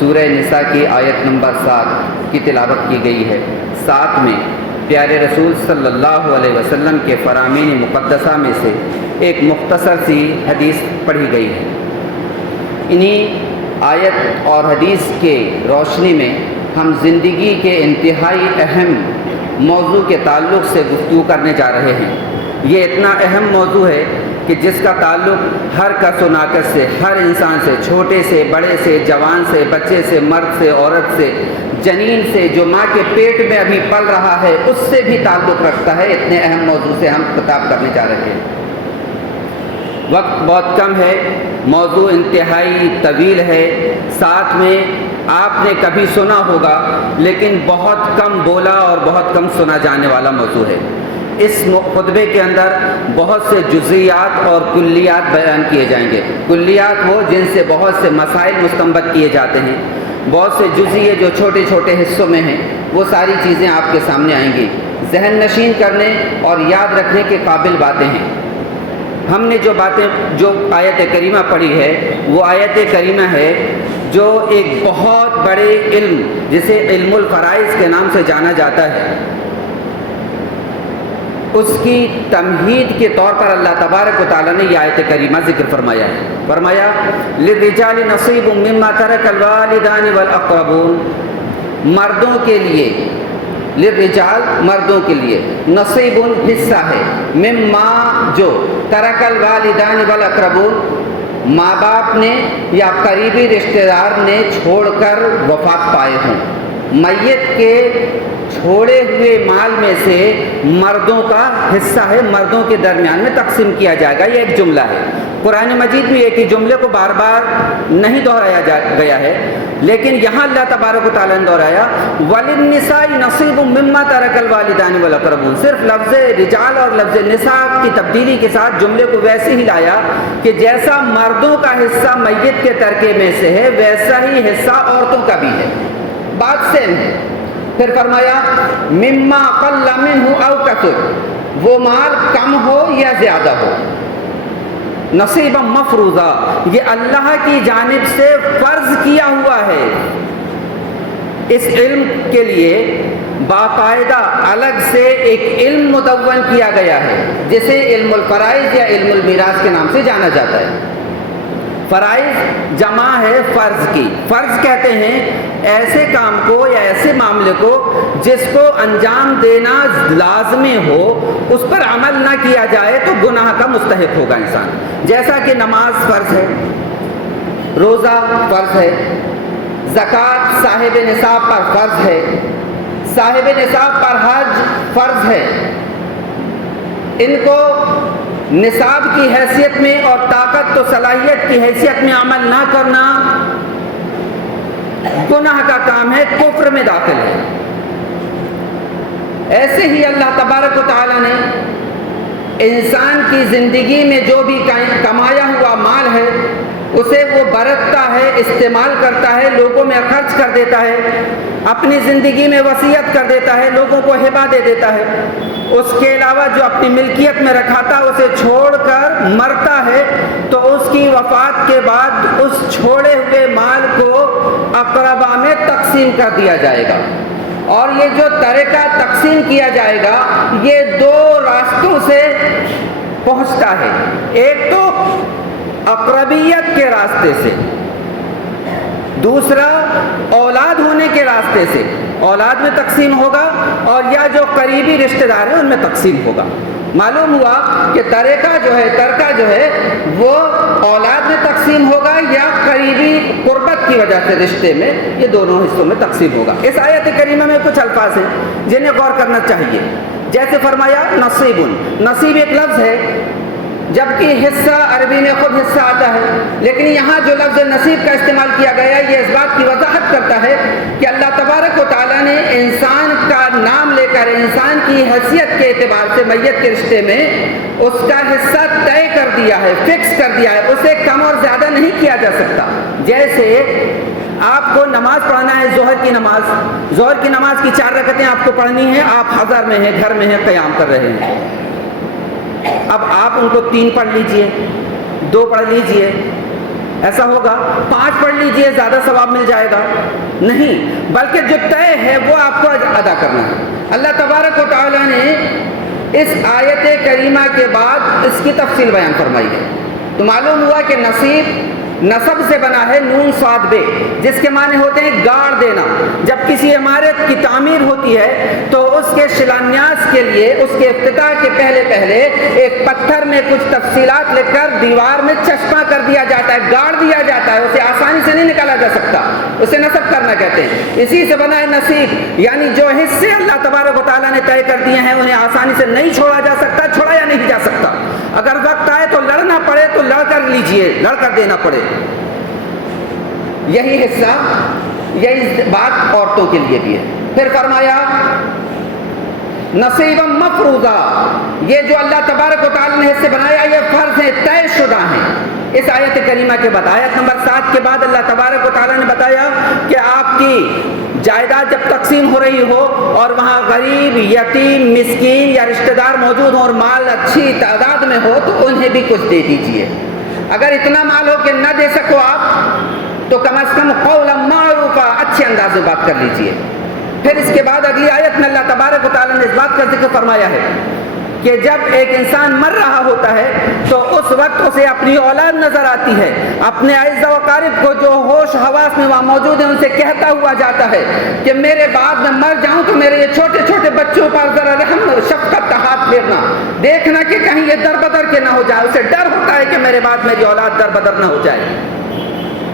سورہ نساء کی آیت نمبر 7 کی تلاوت کی گئی ہے۔ ساتھ میں پیارے رسول صلی اللہ علیہ وسلم کے فرامین مقدسہ میں سے ایک مختصر سی حدیث پڑھی گئی ہے۔ انہی آیت اور حدیث کے روشنی میں ہم زندگی کے انتہائی اہم موضوع کے تعلق سے گفتگو کرنے جا رہے ہیں۔ یہ اتنا اہم موضوع ہے کہ جس کا تعلق ہر کس و ناکس سے، ہر انسان سے، چھوٹے سے بڑے سے، جوان سے، بچے سے، مرد سے، عورت سے، جنین سے، جو ماں کے پیٹ میں ابھی پل رہا ہے اس سے بھی تعلق رکھتا ہے۔ اتنے اہم موضوع سے ہم خطاب کرنے جا رہے ہیں۔ وقت بہت کم ہے، موضوع انتہائی طویل ہے، ساتھ میں آپ نے کبھی سنا ہوگا لیکن بہت کم بولا اور بہت کم سنا جانے والا موضوع ہے۔ اس خطبے کے اندر بہت سے جزئیات اور کلیات بیان کیے جائیں گے۔ کلیات وہ جن سے بہت سے مسائل مستنبط کیے جاتے ہیں، بہت سے جزئیے جو چھوٹے چھوٹے حصوں میں ہیں، وہ ساری چیزیں آپ کے سامنے آئیں گی۔ ذہن نشین کرنے اور یاد رکھنے کے قابل باتیں ہیں۔ ہم نے جو آیت کریمہ پڑھی ہے وہ آیت کریمہ ہے جو ایک بہت بڑے علم، جسے علم الفرائض کے نام سے جانا جاتا ہے، اس کی تمہید کے طور پر اللہ تبارک و تعالیٰ نے یہ آیت کریمہ ذکر فرمایا ہے۔ فرمایا للرجال نصیب مما ترک الوالدان والاقربون، مردوں کے لیے، للرجال مردوں کے لیے، نصیب حصہ ہے، مما جو ترک الوالدان والاقربون ماں باپ نے یا قریبی رشتہ دار نے چھوڑ کر وفات پائے ہوں، میت کے چھوڑے ہوئے مال میں سے مردوں کا حصہ ہے، مردوں کے درمیان میں تقسیم کیا جائے گا۔ یہ ایک جملہ ہے، قرآن مجید میں ایک ہی جملے کو بار بار نہیں دہرایا گیا ہے، لیکن یہاں اللہ تبارک و تعالیٰ نے دہرایا وَلِلنِّسَاءِ نَصِيبٌ مِّمَّا تَرَكَ الْوَالِدَانِ وَالْأَقْرَبُونَ، صرف لفظ رجال اور لفظ نساء کی تبدیلی کے ساتھ جملے کو ویسے ہی لایا کہ جیسا مردوں کا حصہ میت کے ترکے میں سے ہے ویسا ہی حصہ عورتوں کا بھی ہے، بات سیم ہے۔ پھر فرمایا مما قل منہ او کثر، وہ مال کم ہو یا زیادہ ہو، نصیبا مفروضہ، یہ اللہ کی جانب سے فرض کیا ہوا ہے۔ اس علم کے لیے باقاعدہ الگ سے ایک علم مدون کیا گیا ہے جسے علم الفرائض یا علم المیراث کے نام سے جانا جاتا ہے۔ فرائض جمع ہے فرض کی، فرض کہتے ہیں ایسے کام کو یا ایسے معاملے کو جس کو انجام دینا لازمی ہو، اس پر عمل نہ کیا جائے تو گناہ کا مستحق ہوگا انسان، جیسا کہ نماز فرض ہے، روزہ فرض ہے، زکوٰۃ صاحب نصاب پر فرض ہے، صاحب نصاب پر حج فرض ہے۔ ان کو نصاب کی حیثیت میں اور طاقت و صلاحیت کی حیثیت میں عمل نہ کرنا گناہ کا کام ہے، کفر میں داخل ہے۔ ایسے ہی اللہ تبارک و تعالیٰ نے انسان کی زندگی میں جو بھی کمایا ہوا مال ہے اسے وہ برتتا ہے، استعمال کرتا ہے، لوگوں میں خرچ کر دیتا ہے، اپنی زندگی میں وصیت کر دیتا ہے، لوگوں کو ہبہ دے دیتا ہے۔ اس کے علاوہ جو اپنی ملکیت میں رکھا تھا اسے چھوڑ کر مرتا ہے تو اس کی وفات کے بعد اس چھوڑے ہوئے مال کو اقربا میں تقسیم کر دیا جائے گا، اور یہ جو ترکہ تقسیم کیا جائے گا یہ دو راستوں سے پہنچتا ہے۔ ایک تو اقربیت کے راستے سے، دوسرا اولاد ہونے کے راستے سے، اولاد میں تقسیم ہوگا اور یا جو قریبی رشتہ دار ہیں ان میں تقسیم ہوگا۔ معلوم ہوا کہ ترکہ جو ہے وہ اولاد میں تقسیم ہوگا یا قریبی قربت کی وجہ سے رشتے میں، یہ دونوں حصوں میں تقسیم ہوگا۔ اس آیت کریمہ میں کچھ الفاظ ہیں جنہیں غور کرنا چاہیے، جیسے فرمایا نصیب، نصیب ایک لفظ ہے جبکہ حصہ عربی میں خود حصہ آتا ہے، لیکن یہاں جو لفظ نصیب کا استعمال کیا گیا ہے یہ اس بات کی وضاحت کرتا ہے کہ اللہ تبارک و تعالیٰ نے انسان کا نام لے کر انسان کی حیثیت کے اعتبار سے میت کے رشتے میں اس کا حصہ طے کر دیا ہے، فکس کر دیا ہے، اسے کم اور زیادہ نہیں کیا جا سکتا۔ جیسے آپ کو نماز پڑھنا ہے، ظہر کی نماز کی 4 رکعتیں آپ کو پڑھنی ہیں، آپ حضر میں ہیں، گھر میں ہیں، قیام کر رہے ہیں، اب آپ ان کو 3 پڑھ لیجئے، 2 پڑھ لیجئے، ایسا ہوگا 5 پڑھ لیجئے زیادہ ثواب مل جائے گا؟ نہیں، بلکہ جو طے ہے وہ آپ کو ادا کرنا ہے۔ اللہ تبارک و تعالیٰ نے اس آیت کریمہ کے بعد اس کی تفصیل بیان فرمائی ہے۔ تو معلوم ہوا کہ نصب سے بنا ہے نون صاد بے، جس کے معنی ہوتے ہیں گاڑ دینا۔ جب کسی عمارت کی تعمیر ہوتی ہے تو اس کے شلانیاس کے لیے، اس کے افتتاح کے پہلے ایک پتھر میں کچھ تفصیلات لکھ کر دیوار میں چشمہ کر دیا جاتا ہے، گاڑ دیا جاتا ہے، اسے آسانی سے نہیں نکالا جا سکتا، اسے نصب کرنا کہتے ہیں۔ اسی سے بنا ہے نصیب، یعنی جو حصے اللہ تبارک و تعالیٰ نے طے کر دیے ہیں انہیں آسانی سے نہیں چھوڑا جا سکتا، چھوڑا یا نہیں جا سکتا۔ اگر وقت آئے تو لڑنا پڑے تو لڑ کر لیجئے، لڑ کر دینا پڑے۔ یہی حصہ، یہی بات عورتوں کے لیے بھی ہے۔ پھر فرمایا نصیبا مفروضا، یہ جو اللہ تبارک و تعالیٰ نے حصے بنایا یہ فرض ہیں، طے شدہ ہیں۔ اس آیت کریمہ کے بعد آیت نمبر 7 کے بعد اللہ تبارک و تعالیٰ نے بتایا کہ آپ کی جائیداد جب تقسیم ہو رہی ہو اور وہاں غریب، یتیم، مسکین یا رشتہ دار موجود ہوں اور مال اچھی تعداد میں ہو تو انہیں بھی کچھ دے دیجئے۔ اگر اتنا مال ہو کہ نہ دے سکو آپ تو کم از کم قولا معروفا، اچھے انداز میں بات کر لیجئے۔ پھر اس کے بعد اگلی آیت میں اللہ تبارک و تعالیٰ نے اس بات کا ذکر فرمایا ہے کہ جب ایک انسان مر رہا ہوتا ہے تو اس وقت اسے اپنی اولاد نظر آتی ہے، اپنے اعزا و اقارب کو جو ہوش حواس میں وہاں موجود ہیں ان سے کہتا ہوا جاتا ہے کہ میرے بعد میں مر جاؤں تو میرے یہ چھوٹے چھوٹے بچوں پر ذرا رحم اور شفقت کا ہاتھ پھیرنا، دیکھنا کہ کہیں یہ در بدر کے نہ ہو جائے۔ اسے ڈر ہوتا ہے کہ میرے بعد میری اولاد در بدر نہ ہو جائے۔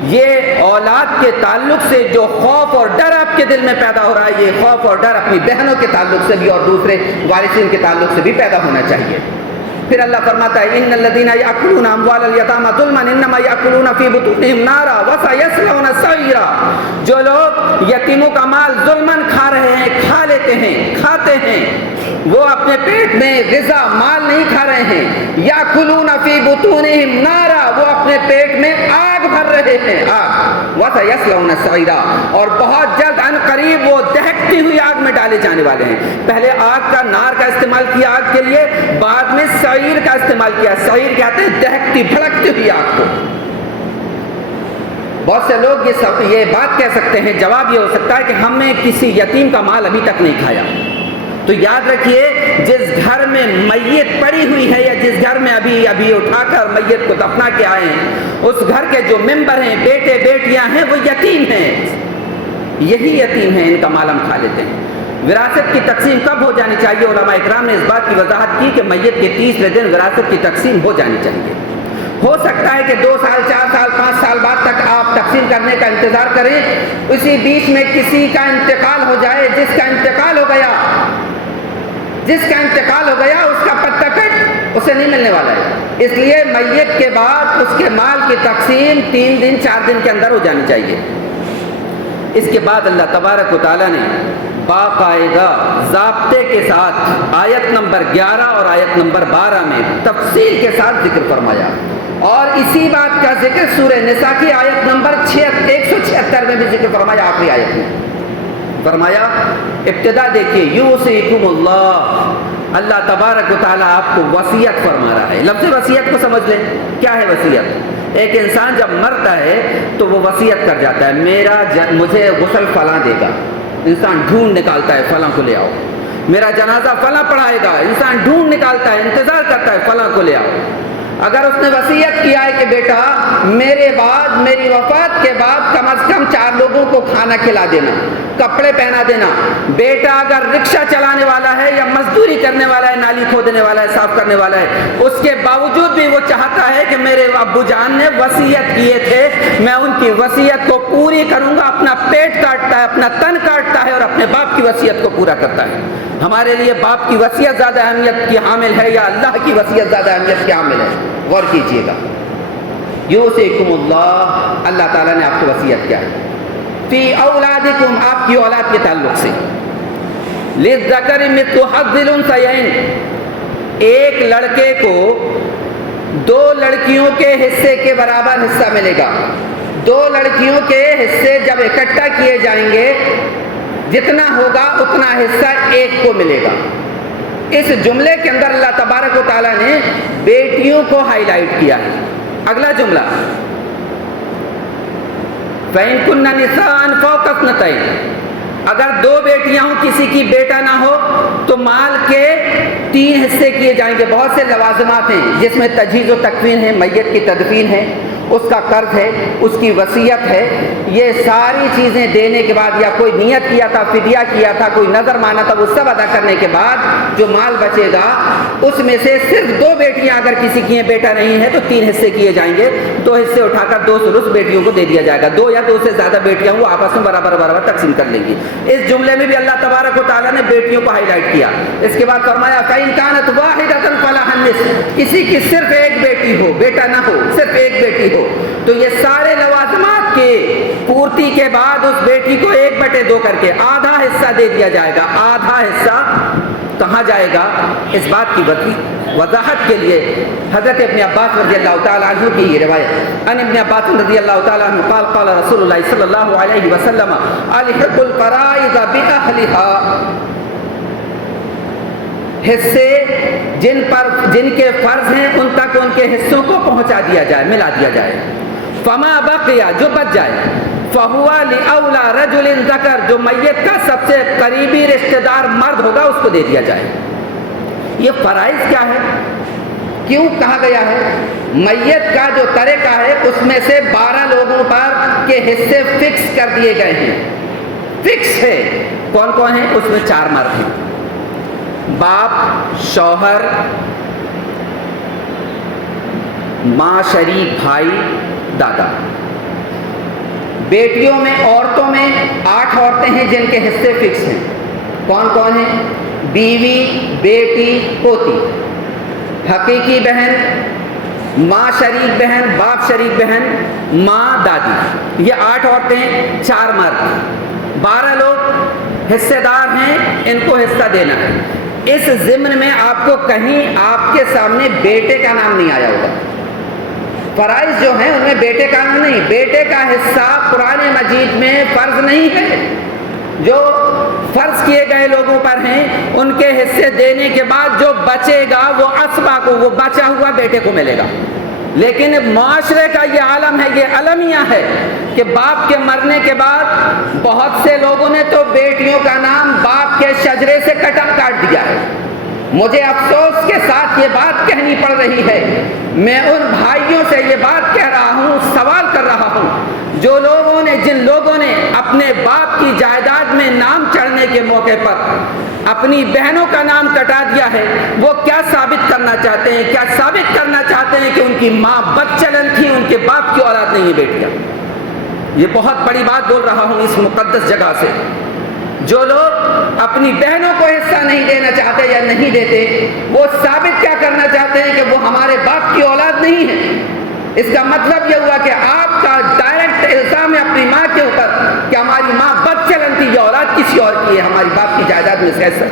یہ اولاد کے تعلق سے جو خوف اور ڈر آپ کے دل میں پیدا ہو رہا ہے، یہ خوف اور ڈر اپنی بہنوں کے تعلق سے بھی اور دوسرے وارثین کے تعلق سے بھی پیدا ہونا چاہیے۔ پھر اللہ فرماتا ہے ان الذین یاکلون اموال الیتامی ظلما انما یاکلون فی بطونہم نارا وسیصلون سعیرا، جو لوگ یتیموں کا مال ظلماً کھا رہے ہیں، کھا لیتے ہیں، کھاتے ہیں، وہ اپنے پیٹ میں غذا مال نہیں کھا رہے ہیں، یاکلون فی بطونہم نارا، وہ اپنے پیٹ میں آگ بھر رہے ہیں، آگ، وسیصلون سعیرا، اور بہت جلد ان قریب وہ دہکتی ہوئی آگ میں ڈالے جانے والے ہیں۔ پہلے آگ کا، نار کا استعمال کیا آگ کے لیے، بعد میں سعیر کا استعمال کیا۔ سعیر کہتے ہیں دہکتی بھڑکتی ہوئی آگ کو۔ بہت سے لوگ یہ بات کہہ سکتے ہیں، جواب یہ ہو سکتا ہے کہ ہم نے کسی یتیم کا مال ابھی تک نہیں کھایا۔ تو یاد رکھیے جس گھر میں میت پڑی ہوئی ہے یا جس گھر میں ابھی اٹھا کر میت کو دفنا کے آئے ہیں، اس گھر کے جو ممبر ہیں، بیٹے بیٹیاں ہیں، وہ یتیم ہیں، یہی یتیم ہیں، ان کا مال ہم کھا لیتے ہیں۔ وراثت کی تقسیم کب ہو جانی چاہیے؟ علماء اکرام نے اس بات کی وضاحت کی کہ میت کے 30ویں دن وراثت کی تقسیم ہو جانی چاہیے۔ ہو سکتا ہے کہ 2 سال، 4 سال، 5 سال بعد تک آپ تقسیم کرنے کا انتظار کریں، اسی بیچ میں کسی کا انتقال ہو جائے، جس کا انتقال ہو گیا اس کا پتہ کٹ اسے نہیں ملنے والا ہے۔ اس لیے میت کے بعد اس کے مال کی تقسیم 3 دن 4 دن کے اندر ہو جانی چاہیے۔ اس کے بعد اللہ تبارک و تعالیٰ نے باقاعدہ ضابطے کے ساتھ آیت نمبر 11 اور آیت نمبر 12 میں تفصیل کے ساتھ ذکر فرمایا، اور اسی بات کا ذکر سورہ نساء کی آیت نمبر 176 میں بھی ذکر فرمایا۔ آخری آیت میں فرمایا، ابتدا دیکھیے، یوصیکم اللہ، اللہ تبارک و تعالیٰ آپ کو وصیت فرما رہا ہے۔ لفظ وصیت کو سمجھ لیں، کیا ہے وصیت؟ ایک انسان جب مرتا ہے تو وہ وصیت کر جاتا ہے، مجھے غسل فلاں دے گا، انسان ڈھونڈ نکالتا ہے فلاں کو لے آؤ، میرا جنازہ فلاں پڑھائے گا، انسان ڈھونڈ نکالتا ہے، انتظار کرتا ہے فلاں کو لے آؤ۔ اگر اس نے وصیت کیا ہے کہ بیٹا میرے بعد، میری وفات کے بعد کم از کم 4 لوگوں کو کھانا کھلا دینا، کپڑے پہنا دینا، بیٹا اگر رکشہ چلانے والا ہے یا مزدوری کرنے والا ہے، نالی کھودنے والا ہے، صاف کرنے والا ہے، اس کے باوجود بھی وہ چاہتا ہے کہ میرے ابو جان نے وصیت کیے تھے، میں ان کی وصیت کو پوری کروں گا، اپنا پیٹ کاٹتا ہے، اپنا تن کاٹتا ہے اور اپنے باپ کی وصیت کو پورا کرتا ہے۔ ہمارے لیے باپ کی وصیت زیادہ اہمیت کی حامل ہے یا اللہ کی وصیت زیادہ اہمیت کی حامل ہے؟ غور کیجئے گا۔ یوصیکم اللہ، اللہ تعالیٰ نے آپ کو وصیت کیا ہے، فی اولادکم، آپ کی اولاد کے تعلق سے، للذکر مثل حظ الانثیین، ایک لڑکے کو 2 لڑکیوں کے حصے کے برابر حصہ ملے گا۔ 2 لڑکیوں کے حصے جب اکٹھا کیے جائیں گے، جتنا ہوگا اتنا حصہ ایک کو ملے گا۔ اس جملے کے اندر اللہ تبارک و تعالیٰ نے بیٹیوں کو ہائی لائٹ کیا ہے۔ اگلا جملہ فَإِن كُنَّ نِسَاءً فَوْقَ اثْنَتَيْنِ، اگر 2 بیٹیاں ہوں کسی کی بیٹا نہ ہو تو مال کے 3 حصے کیے جائیں گے۔ بہت سے لوازمات ہیں جس میں تجہیز و تکفین ہے، میت کی تدفین ہے، اس کا قرض ہے، اس کی وصیت ہے، یہ ساری چیزیں دینے کے بعد، یا کوئی نیت کیا تھا، فدیہ کیا تھا، کوئی نظر مانا تھا، وہ سب ادا کرنے کے بعد جو مال بچے گا اس میں سے صرف 2 بیٹیاں اگر کسی کی ہیں، بیٹا نہیں ہے، تو 3 حصے کیے جائیں گے۔ 2 حصے اٹھا کر 2 ثلث بیٹیوں کو دے دیا جائے گا۔ 2 یا 2 سے زیادہ بیٹیاں وہ آپس میں برابر برابر تقسیم کر لیں گی۔ اس جملے میں بھی اللہ تبارک و تعالیٰ نے بیٹیوں کو ہائی لائٹ کیا۔ اس کے بعد فرمایا فَإِن كَانَتْ وَاحِدَةً فَلَهَا النِّصْفُ، کسی کی صرف ایک بیٹی ہو، بیٹا نہ ہو، صرف ایک بیٹی ہو، تو یہ سارے لوازمات کے پورتی کے بعد اس بیٹی کو 1/2 کر کے آدھا حصہ دے دیا جائے گا۔ آدھا حصہ کہاں جائے گا؟ اس بات کی وضاحت کے لیے حضرت ابن عباس رضی اللہ تعالیٰ عنہ کی یہ روایت، ان ابن عباس رضی اللہ تعالیٰ عنہ قال قال رسول اللہ صلی اللہ علیہ وسلم الحق الفرائض بأہلھا، حصے جن کے فرض ہیں ان تک ان کے حصوں کو پہنچا دیا جائے، ملا دیا جائے۔ فما بقیا، جو بچ جائے، فہوا لأولی رجل ذکر، جو میت کا سب سے قریبی رشتہ دار مرد ہوگا اس کو دے دیا جائے۔ یہ فرائض کیا ہے؟ کیوں کہا گیا ہے؟ میت کا جو ترکہ ہے اس میں سے 12 لوگوں پر کے حصے فکس کر دیے گئے ہیں، فکس ہے۔ کون کون ہیں؟ اس میں 4 مرد ہیں، باپ، شوہر، ماں، شریک بھائی، دادا۔ بیٹیوں میں، عورتوں میں 8 عورتیں ہیں جن کے حصے فکس ہیں۔ کون کون ہیں؟ بیوی، بیٹی، پوتی، حقیقی بہن، ماں شریک بہن، باپ شریک بہن، ماں، دادی۔ یہ 8 عورتیں، 4 مرد، 12 لوگ حصے دار ہیں، ان کو حصہ دینا ہے۔ اس ضمن میں آپ کو کہیں آپ کے سامنے بیٹے کا نام نہیں آیا ہوگا۔ فرائض جو ہیں ان میں بیٹے کا نام نہیں، بیٹے کا حصہ قرآن مجید میں فرض نہیں ہے۔ جو فرض کیے گئے لوگوں پر ہیں ان کے حصے دینے کے بعد جو بچے گا وہ اسبا کو، وہ بچا ہوا بیٹے کو ملے گا۔ لیکن معاشرے کا یہ عالم ہے، یہ المیہ ہے کہ باپ کے مرنے کے بعد بہت سے لوگوں نے تو بیٹیوں کا نام باپ کے شجرے سے کاٹ دیا ہے۔ مجھے افسوس کے ساتھ یہ بات کہنی پڑ رہی ہے، میں ان بھائیوں سے یہ بات کہہ رہا ہوں، سوال کر رہا ہوں، جن لوگوں نے اپنے باپ کی جائیداد میں نام چڑھنے کے موقع پر اپنی بہنوں کا نام کٹا دیا ہے، وہ کیا ثابت کرنا چاہتے ہیں؟ کیا ثابت کرنا چاہتے ہیں کہ ان کی ماں بدچلن تھی، ان کے باپ کی اولاد نہیں ہے بیٹیاں؟ یہ بہت بڑی بات بول رہا ہوں اس مقدس جگہ سے۔ جو لوگ اپنی بہنوں کو حصہ نہیں دینا چاہتے یا نہیں دیتے، وہ ثابت کیا کرنا چاہتے ہیں کہ وہ ہمارے باپ کی اولاد نہیں ہے۔ اس کا مطلب یہ ہوا کہ آپ کا ڈائریکٹ الزام ہے اپنی ماں کے اوپر کہ ہماری ماں بد چلن تھی، یہ اولاد کسی اور کی ہے، ہماری باپ کی جائیداد میں سے ایسا۔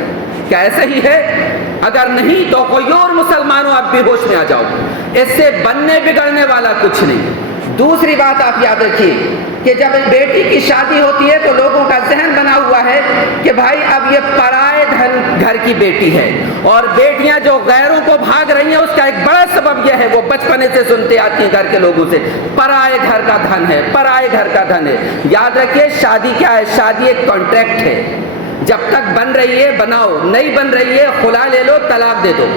کیا ایسا ہی ہے؟ اگر نہیں تو کوئی اور مسلمانوں آپ بے ہوش میں آ جاؤ، اس سے بننے بگڑنے والا کچھ نہیں۔ دوسری بات آپ یاد رکھیے کہ جب بیٹی کی شادی ہوتی ہے تو لوگوں کا ذہن بنا ہوا ہے کہ بھائی اب یہ پرائے گھر کی بیٹی ہے، اور بیٹیاں جو غیروں کو بھاگ رہی ہیں اس کا ایک بڑا سبب یہ ہے، وہ بچپنے سے سنتے آتی ہیں گھر کے لوگوں سے، پرائے گھر کا دھن ہے، پرائے گھر کا دھن ہے۔ یاد رکھیے شادی کیا ہے؟ شادی ایک کانٹریکٹ ہے، جب تک بن رہی ہے بناؤ، نہیں بن رہی ہے خلا لے لو، طلاق دے دو۔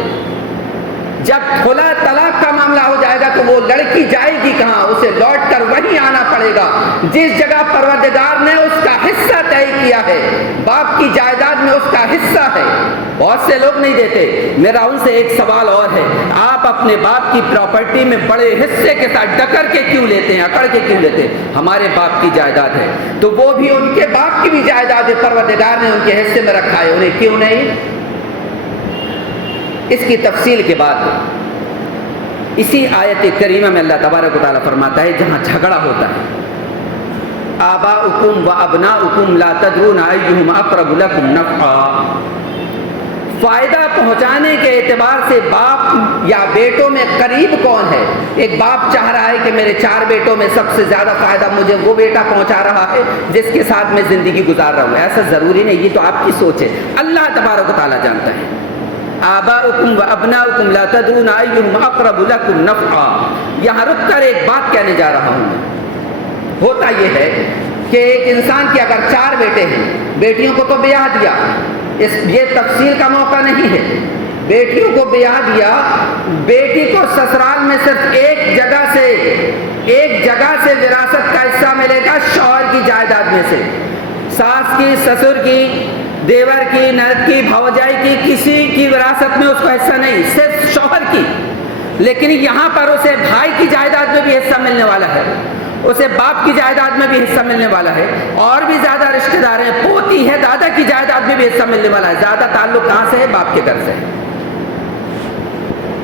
جب خلا طلاق کا معاملہ ہو جائے گا تو وہ لڑکی جائے گی کہاں؟ اسے لوٹ کر وہیں آنا پڑے گا جس جگہ پروردگار نے اس کا حصہ طے کیا ہے، باپ کی جائیداد میں اس کا حصہ ہے۔ بہت سے لوگ نہیں دیتے۔ میرا ان سے ایک سوال اور ہے، آپ اپنے باپ کی پراپرٹی میں بڑے حصے کے ساتھ ڈکر کے کیوں لیتے ہیں، اکڑ کے کیوں لیتے ہیں؟ ہمارے باپ کی جائیداد ہے تو وہ بھی ان کے باپ کی بھی جائیداد ہے، پروردگار نے ان کے حصے میں رکھا ہے، انہیں کیوں نہیں؟ اس کی تفصیل کے بعد اسی آیت کریمہ میں اللہ تبارک و تعالیٰ فرماتا ہے جہاں جھگڑا ہوتا ہے، آباؤکم و ابناؤکم لا تدرون ایہم اقرب لکم نفعا، فائدہ پہنچانے کے اعتبار سے باپ یا بیٹوں میں قریب کون ہے؟ ایک باپ چاہ رہا ہے کہ میرے 4 بیٹوں میں سب سے زیادہ فائدہ مجھے وہ بیٹا پہنچا رہا ہے جس کے ساتھ میں زندگی گزار رہا ہوں۔ ایسا ضروری نہیں، یہ تو آپ کی سوچ ہے، اللہ تبارک و تعالیٰ جانتا ہے۔ آباؤکم و ابناؤکم لا تدرون ایہم اقرب لکم نفعا، یہاں رک کر ایک بات کہنے جا رہا ہوں میں ہوتا یہ ہے کہ ایک انسان کے اگر 4 بیٹے ہیں، بیٹیوں کو تو بیاہ دیا، یہ تفصیل کا موقع نہیں ہے، بیٹیوں کو بیاہ دیا، بیٹی کو سسرال میں صرف ایک جگہ سے وراثت کا حصہ ملے گا، شوہر کی جائیداد میں سے، ساس کی، سسر کی، دیور کی، نند کی، بھوجائی کی، کسی کی وراثت میں اس کو حصہ نہیں، صرف شوہر کی۔ لیکن یہاں پر اسے بھائی کی جائیداد میں بھی حصہ ملنے والا ہے، اسے باپ کی جائیداد میں بھی حصہ ملنے والا ہے، اور بھی زیادہ رشتہ دار ہیں، پوتی ہے، دادا کی جائیداد میں بھی حصہ ملنے والا ہے۔ زیادہ تعلق کہاں سے ہے؟ باپ کے گھر سے۔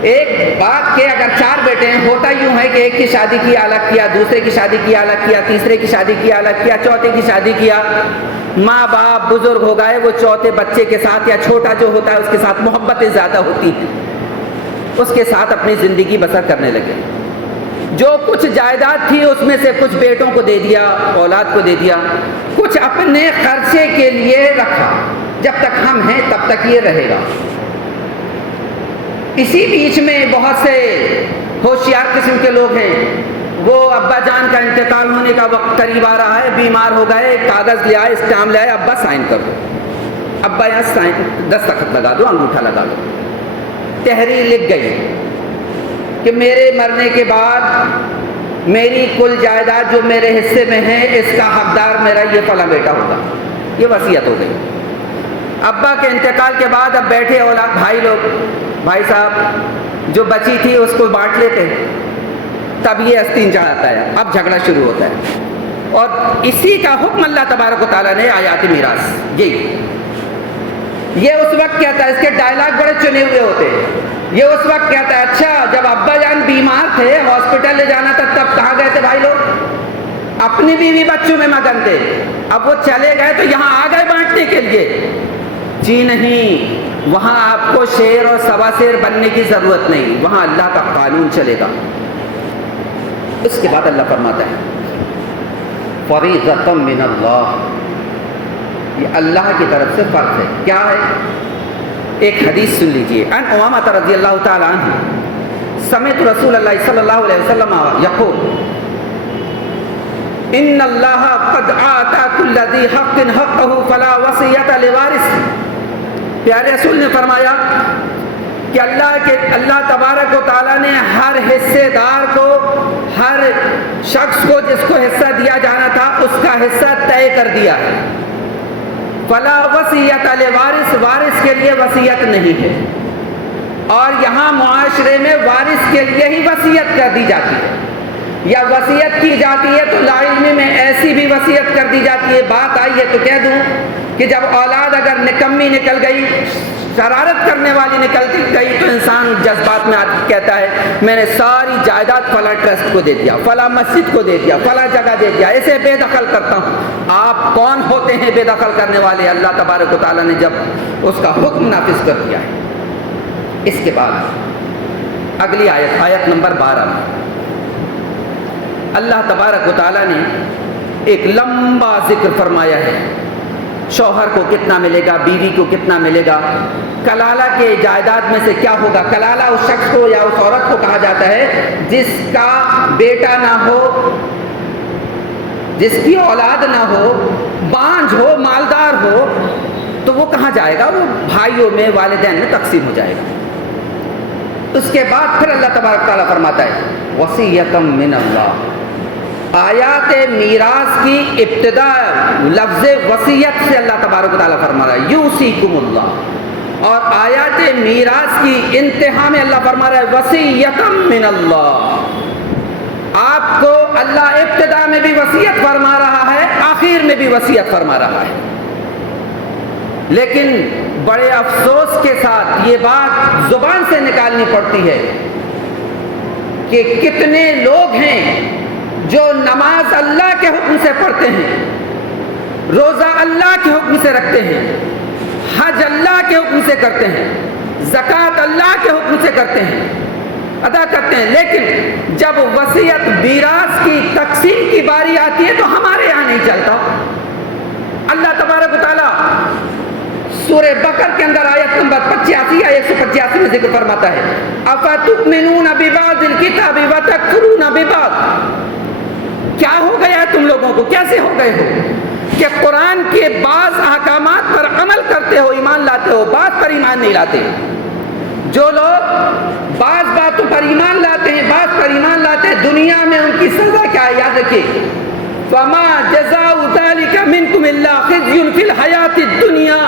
ایک باپ کے اگر 4 بیٹے ہیں، ہوتا یوں ہے کہ ایک کی شادی کی الگ کیا، دوسرے کی شادی کی الگ کیا، تیسرے کی شادی کی الگ کیا، چوتھے کی شادی کیا، ماں باپ بزرگ ہو گئے، وہ چوتھے بچے کے ساتھ یا چھوٹا جو ہوتا ہے اس کے ساتھ محبتیں زیادہ ہوتی ہیں، اس کے ساتھ اپنی زندگی بسر کرنے لگے۔ جو کچھ جائیداد تھی اس میں سے کچھ بیٹوں کو دے دیا، اولاد کو دے دیا، کچھ اپنے خرچے کے لیے رکھا، جب تک ہم ہیں تب تک یہ رہے گا۔ اسی بیچ میں بہت سے ہوشیار قسم کے لوگ ہیں، وہ ابا جان کا انتقال ہونے کا وقت قریب آ رہا ہے، بیمار ہو گئے، کاغذ لے آئے، اسٹامپ لے آئے، ابا سائن کر دو، ابا یہاں سائن دستخط لگا دو، انگوٹھا لگا دو۔ تحریر لکھ گئی کہ میرے مرنے کے بعد میری کل جائیداد جو میرے حصے میں ہے اس کا حقدار میرا یہ فلاں بیٹا ہوگا، یہ وصیت ہو گئی۔ ابا کے انتقال کے بعد اب بیٹھے اولاد بھائی لوگ، بھائی صاحب جو بچی تھی اس کو بانٹ لیتے، تب یہ استین چڑھاتا ہے، اب جھگڑا شروع ہوتا ہے، اور اسی کا حکم اللہ تبارک و تعالیٰ نے آیات میراث یہ اس وقت کہتا ہے، اس کے ڈائلاگ بڑے چنے ہوئے ہوتے ہیں، یہ اس وقت کہتا ہے اچھا جب ابا جان بیمار تھے، ہاسپٹل لے جانا تھا، تب کہاں گئے تھے بھائی لوگ؟ اپنی بیوی بچوں میں مگن تھے، اب وہ چلے گئے تو یہاں آ گئے بانٹنے کے لیے؟ جی نہیں، وہاں آپ کو شیر اور سوا شیر بننے کی ضرورت نہیں، وہاں اللہ کا قانون چلے گا۔ اس کے بعد اللہ فرماتا ہے فریضۃ من اللہ، یہ اللہ کی طرف سے فرض ہے۔ کیا ہے؟ ایک حدیث سن لیجئے، ان امامہ رضی اللہ تعالی عنہ سمعت رسول اللہ صلی اللہ علیہ وسلم یقول ان اللہ قد آتا کل ذی حق حقہ فلا وصیۃ لوارث۔ پیارے رسول نے فرمایا کہ اللہ تبارک و تعالیٰ نے ہر حصے دار کو، ہر شخص کو جس کو حصہ دیا جانا تھا اس کا حصہ طے کر دیا ہے۔ فلا وصیۃ لوارث، وارث کے لیے وصیت نہیں ہے، اور یہاں معاشرے میں وارث کے لیے ہی وصیت کر دی جاتی ہے، یا وصیت کی جاتی ہے تو لا علمی میں ایسی بھی وصیت کر دی جاتی ہے۔ بات آئی ہے تو کہہ دوں کہ جب اولاد اگر نکمی نکل گئی، شرارت کرنے والی نکل گئی، تو انسان جذبات میں کہتا ہے میں نے ساری جائیداد فلاں ٹرسٹ کو دے دیا، فلاں مسجد کو دے دیا، فلاں جگہ دے دیا، اسے بے دخل کرتا ہوں۔ آپ کون ہوتے ہیں بے دخل کرنے والے؟ اللہ تبارک و تعالیٰ نے جب اس کا حکم نافذ کر دیا ہے۔ اس کے بعد اگلی آیت نمبر 12 میں اللہ تبارک و تعالیٰ نے ایک لمبا ذکر فرمایا ہے، شوہر کو کتنا ملے گا، بیوی کو کتنا ملے گا، کلالہ کے جائیداد میں سے کیا ہوگا۔ کلالہ اس شخص کو یا اس عورت کو کہا جاتا ہے جس کا بیٹا نہ ہو، جس کی اولاد نہ ہو، بانجھ ہو، مالدار ہو، تو وہ کہاں جائے گا؟ وہ بھائیوں میں، والدین میں تقسیم ہو جائے گا۔ اس کے بعد پھر اللہ تبارک تعالیٰ فرماتا ہے وصیۃ من اللہ۔ آیات میراث کی ابتدا لفظ وصیت سے اللہ تبارک و تعالیٰ فرما رہا ہے یوصیکم اللہ، اور آیات میراث کی انتہا میں اللہ فرما رہا ہے وصیۃ من اللہ۔ آپ کو اللہ ابتدا میں بھی وصیت فرما رہا ہے، آخر میں بھی وصیت فرما رہا ہے، لیکن بڑے افسوس کے ساتھ یہ بات زبان سے نکالنی پڑتی ہے کہ کتنے لوگ ہیں جو نماز اللہ کے حکم سے پڑھتے ہیں، روزہ اللہ کے حکم سے رکھتے ہیں، حج اللہ کے حکم سے کرتے ہیں، زکوٰۃ اللہ کے حکم سے کرتے ہیں، ادا کرتے ہیں، لیکن جب وصیت میراث کی تقسیم کی باری آتی ہے تو ہمارے یہاں نہیں چلتا۔ اللہ تبارک و تعالیٰ سورہ بقر کے اندر آیت نمبر 85 یا 185 میں ذکر فرماتا ہے اَفَتُؤْمِنُونَ بِبَعْضِ الْكِتَابِ وَتَكْفُرُونَ بِبَعْضٍ۔ کیا ہو گیا ہے تم لوگوں کو؟ کیسے ہو گئے ہو کہ قرآن کے بعض احکامات پر عمل کرتے ہو، ایمان لاتے ہو، بعض پر ایمان نہیں لاتے؟ جو لوگ بعض باتوں پر ایمان لاتے ہیں، بعض پر ایمان لاتے ہیں، دنیا میں ان کی سزا کیا ہے؟ یاد رکھیے، فَمَا جَزَاءُ ذَلِكَ مِنْكُمْ إِلَّا خِزْيٌ فِي الْحَيَاةِ الدُّنْيَا،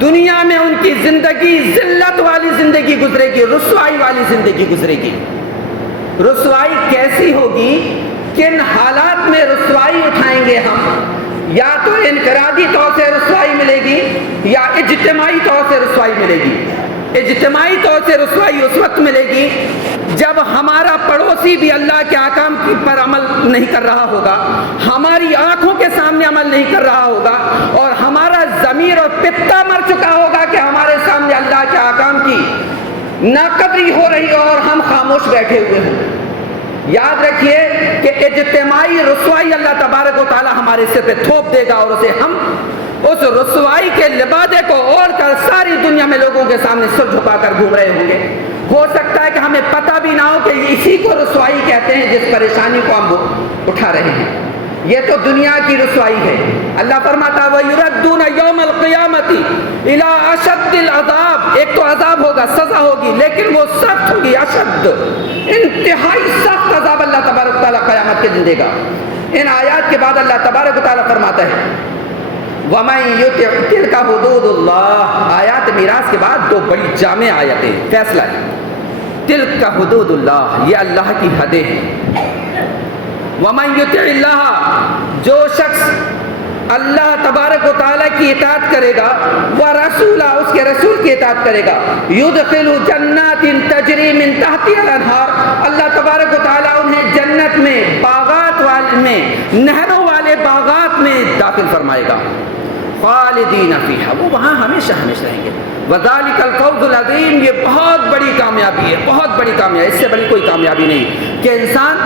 دنیا میں ان کی زندگی ذلت والی زندگی گزرے گی، رسوائی والی زندگی گزرے گی۔ رسوائی کیسی ہوگی؟ کن حالات میں رسوائی اٹھائیں گے ہم؟ یا تو انفرادی طور سے رسوائی ملے گی یا اجتماعی طور سے رسوائی ملے گی۔ اجتماعی طور سے رسوائی اس وقت ملے گی جب ہمارا پڑوسی بھی اللہ کے احکام پر عمل نہیں کر رہا ہوگا، ہماری آنکھوں کے سامنے عمل نہیں کر رہا ہوگا، اور ہمارا ضمیر اور پتا مر چکا ہوگا کہ ہمارے سامنے اللہ کے احکام کی ناقدری ہو رہی ہو اور ہم خاموش بیٹھے ہوئے ہوں۔ یاد رکھیے کہ اجتماعی رسوائی اللہ تبارک و تعالی ہمارے سر پہ تھوپ دے گا، اور اسے ہم اس رسوائی کے لبادے کو اوڑھ کر ساری دنیا میں لوگوں کے سامنے سر جھکا کر گھوم رہے ہوں گے۔ ہو سکتا ہے کہ ہمیں پتہ بھی نہ ہو کہ اسی کو رسوائی کہتے ہیں جس پریشانی کو ہم اٹھا رہے ہیں۔ یہ تو دنیا کی رسوائی ہے۔ اللہ فرماتا ہے وَيُرَدُّونَ يَوْمَ الْقِيَامَةِ إِلَىٰ أَشَدِّ الْعَذَابِ، ایک تو عذاب ہوگا، سزا ہوگی، لیکن وہ سخت ہوگی، اشد، انتہائی سخت عذاب اللہ تبارک و تعالیٰ قیامت کے دن دے گا۔ ان آیات کے بعد اللہ تبارک و تعالیٰ فرماتا ہے وَمَن يُطِعْ تِلْكَ حُدُودُ اللَّهِ، آیات میراث کے بعد دو بڑی جامع آیتیں، فیصلہ ہے۔ تِلْكَ حُدُودُ اللَّهِ، یہ اللہ کی حدیں ہیں۔ وَمَن يُطِعِ اللَّهَ، جو شخص اللہ تبارک و تعالیٰ کی اطاعت کرے گا، وَرَسُولَهُ، اس کے رسول کی اطاعت کرے گا، يُدْخِلُ جَنَّاتٍ تَجْرِي مِن تَحْتِهَا الْأَنْهَارُ، اللہ تبارک و تعالیٰ انہیں جنت میں، باغات والے میں، نہروں والے باغات میں داخل فرمائے گا، خالدین فیہا، وہ وہاں ہمیشہ ہمیشہ رہیں گے۔ وَذَلِكَ الْفَوْزُ الْعَظِيمُ، یہ بہت بڑی کامیابی ہے، بہت بڑی کامیابی، اس سے بڑی کوئی کامیابی نہیں کہ انسان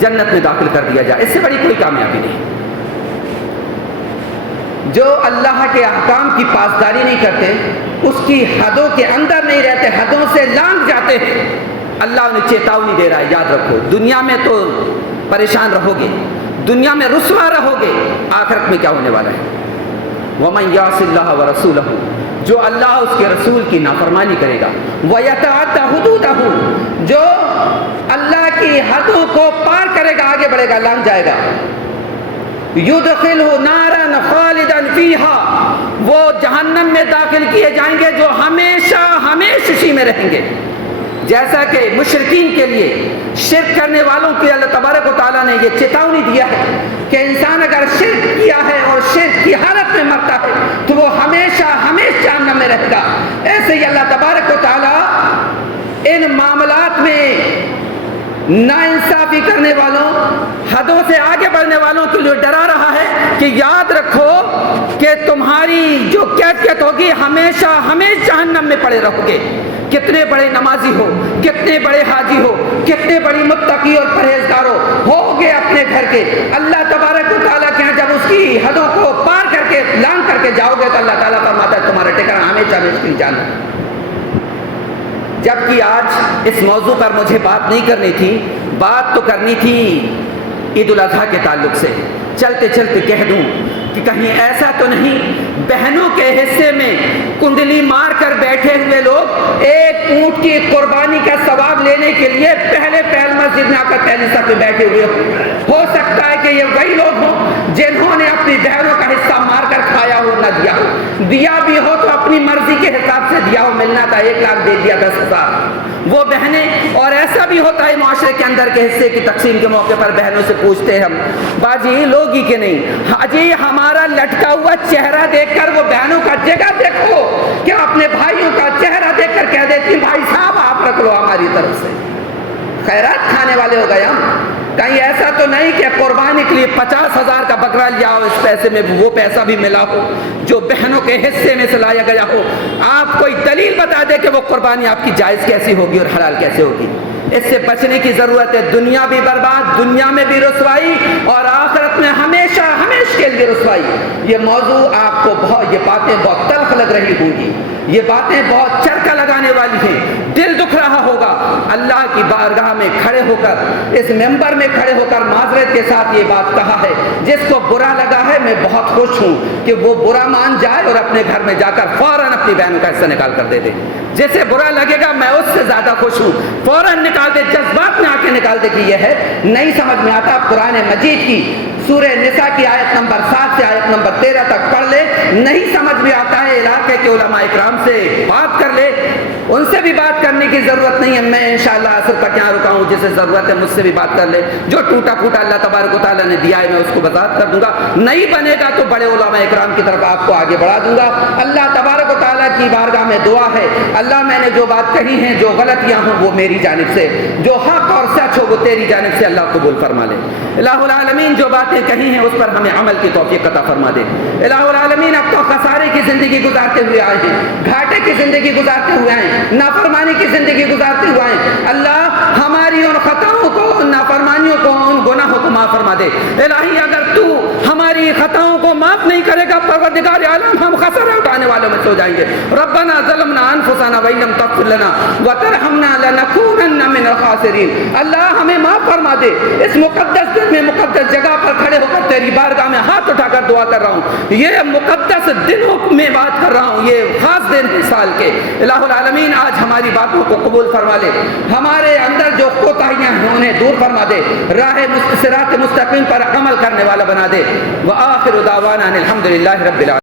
جنت میں داخل کر دیا جائے، اس سے بڑی کوئی کامیابی نہیں۔ جو اللہ کے احکام کی پاسداری نہیں کرتے، اس کی حدوں کے اندر نہیں رہتے، حدوں سے لانگ جاتے ہیں، اللہ انہیں چیتاونی دے رہا ہے، یاد رکھو دنیا میں تو پریشان رہو گے، دنیا میں رسوا رہو گے، آخرت میں کیا ہونے والا ہے؟ وَمَن يَعْصِ اللَّهَ وَرَسُولَهُ، جو اللہ اس کے رسول کی نافرمانی کرے گا، وَيَتَعَدَّ حُدُودَهُ، جو اللہ کی حدوں کو پار کرے گا، آگے بڑھے گا، لانگ جائے گا، يُدْخِلْهُ نَارًا خَالِدًا فِيهَا، وہ جہنم میں داخل کیے جائیں گے جو ہمیشہ ہمیشہ اسی میں رہیں گے۔ جیسا کہ مشرکین کے لیے، شرک کرنے والوں کے اللہ تبارک و تعالیٰ نے یہ چیتاونی دیا ہے کہ انسان اگر شرک کیا ہے اور شرک کی حالت میں مرتا ہے تو وہ ہمیشہ ہمیشہ جہنم میں رہے گا۔ ایسے ہی اللہ تبارک و تعالیٰ ان معاملات میں ناانصافی کرنے والوں، حدوں سے آگے بڑھنے والوں کے لیے ڈرا رہا ہے کہ یاد رکھو کہ تمہاری جو کیفیت ہوگی ہمیشہ ہمیشہ جہنم میں پڑے رہو گے۔ کتنے بڑے نمازی ہو، کتنے بڑے حاجی ہو، کتنے بڑی متقی اور پرہیزگار ہو گے اپنے گھر کے، اللہ تبارک و تعالیٰ کے جب اس کی حدوں کو پار کر کے لانگ کر کے جاؤ گے تو اللہ تعالیٰ فرماتا ہے تمہارا ٹھکانہ ہمیشہ ہمیشہ کی جہنم۔ جبکہ آج اس موضوع پر مجھے بات نہیں کرنی تھی، بات تو کرنی تھی عید الاضحیٰ کے تعلق سے۔ چلتے چلتے کہہ دوں کہ کہیں ایسا تو نہیں بہنوں کے حصے میں کنڈلی مار کر بیٹھے ہوئے لوگ ایک اونٹ کی قربانی کا ثواب لینے کے لیے پہلے مسجد میں آ کر پہلی صف میں بیٹھے ہوئے ہو سکتا ہے کہ یہ وہی لوگ ہوں جنہوں نے اپنی بہنوں کا حصہ مار کر کھایا ہو، نہ دیا ہو، دیا بھی ہو تو اپنی مرضی کے حساب سے دیا ہو، ملنا تھا 1 لاکھ دے دیا 10,000 وہ بہنیں۔ اور ایسا بھی ہوتا ہے معاشرے کے اندر کے حصے کی تقسیم کے موقع پر بہنوں سے پوچھتے ہیں ہم باجی لوگ ہی کہ نہیں، حاجی ہمارا لٹکا ہوا چہرہ دیکھ کر وہ بہنوں کا جگہ دیکھو کہ اپنے بھائیوں کا چہرہ دیکھ کر کہہ دیتی بھائی صاحب آپ رکھ لو ہماری طرف سے، خیرات کھانے والے ہو گئے ہم۔ کہیں ایسا تو نہیں کہ قربانی کے لیے 50,000 کا بکرا لیا ہو، اس پیسے میں وہ پیسہ بھی ملا ہو جو بہنوں کے حصے میں سے لایا گیا ہو، آپ کوئی دلیل بتا دے کہ وہ قربانی آپ کی جائز کیسی ہوگی اور حلال کیسے ہوگی۔ اس سے بچنے کی ضرورت ہے، دنیا بھی برباد، دنیا میں بھی رسوائی اور آخرت میں ہمیشہ ہمیشہ کے لیے رسوائی۔ یہ موضوع آپ کو یہ باتیں بہت تلخ لگ رہی ہوں گی، یہ باتیں بہت چرکا لگانے والی ہیں، دل دکھ رہا ہوگا اللہ کی بارگاہ میں کھڑے ہو کر، اس ممبر میں کھڑے ہو کر معذرت کے ساتھ یہ بات کہا ہے، جس کو برا لگا ہے میں بہت خوش ہوں کہ وہ برا مان جائے اور اپنے گھر میں جا کر فوراً اپنی بہنوں کا حصہ نکال کر دے دے۔ جسے برا لگے گا میں اس سے زیادہ خوش ہوں، فوراً نکال دے، جذبات میں آ کے نکال دے کہ یہ ہے نہیں سمجھ میں آتا۔ قرآن مجید کی سورہ نساء کی آیت نمبر 7 سے آیت نمبر 13 تک پڑھ لے، نہیں سمجھ میں آتا ہے علاقے کے علماء اکرام سے بات کر لے، ان سے بھی بات کرنے کی ضرورت نہیں ہے، میں انشاءاللہ عصر تک یہاں رکا ہوں، جسے ضرورت ہے مجھ سے بھی بات کر لے، جو ٹوٹا پھوٹا اللہ تبارک و تعالیٰ نے دیا ہے میں اس کو وضاحت کر دوں گا، نہیں بنے گا تو بڑے علماء اکرام کی طرف آپ کو آگے بڑھا دوں گا۔ اللہ تبارک و تعالیٰ کی بارگاہ میں دعا ہے، اللہ میں نے جو بات کہی ہیں، جو غلطیاں ہوں وہ میری جانب سے، جو حق اور سچ ہو وہ تیری جانب سے اللہ قبول فرما لے۔ الہ العالمین جو باتیں کہی ہیں اس پر ہمیں عمل کی توفیق عطا فرما دے۔ الہ العالمین اب تو خسارے کی زندگی گزارتے ہوئے آئے ہیں، گھاٹے کی زندگی گزارتے ہوئے آئے ہیں، نافرمانی کی زندگی گزارتے ہوئے آئے ہیں، اللہ ہماری ان خطاؤں کو، ان نافرمانیوں کو، ان گناہوں کو معاف فرما دے۔ الہی اگر تو ہماری خطاؤں کو معاف نہیں کرے گا پروردگار عالم ہم خسارہ اٹھانے والوں میں سو جائیں گے۔ ربنا ظلمنا انفسنا وان لم تغفر لنا وترحمنا لنکونن من الخاسرین۔ اللہ ہمیں معاف فرما دے۔ اس مقدس دن میں مقدس جگہ پر کھڑے ہو کر تیری بارگاہ میں ہاتھ اٹھا کر دعا کر رہا ہوں، یہ مقدس دنوں میں بات کر رہا ہوں، یہ خاص دن ہے سال کے۔ الہ العالمین آج ہماری باتوں کو قبول فرما لے، ہمارے اندر جو کوتاہیاں ہیں انہیں دور فرما دے، راہ صراط مستقیم پر عمل کرنے والا بنا دے۔ وآخر دعوانا ان الحمد للہ رب العالمین۔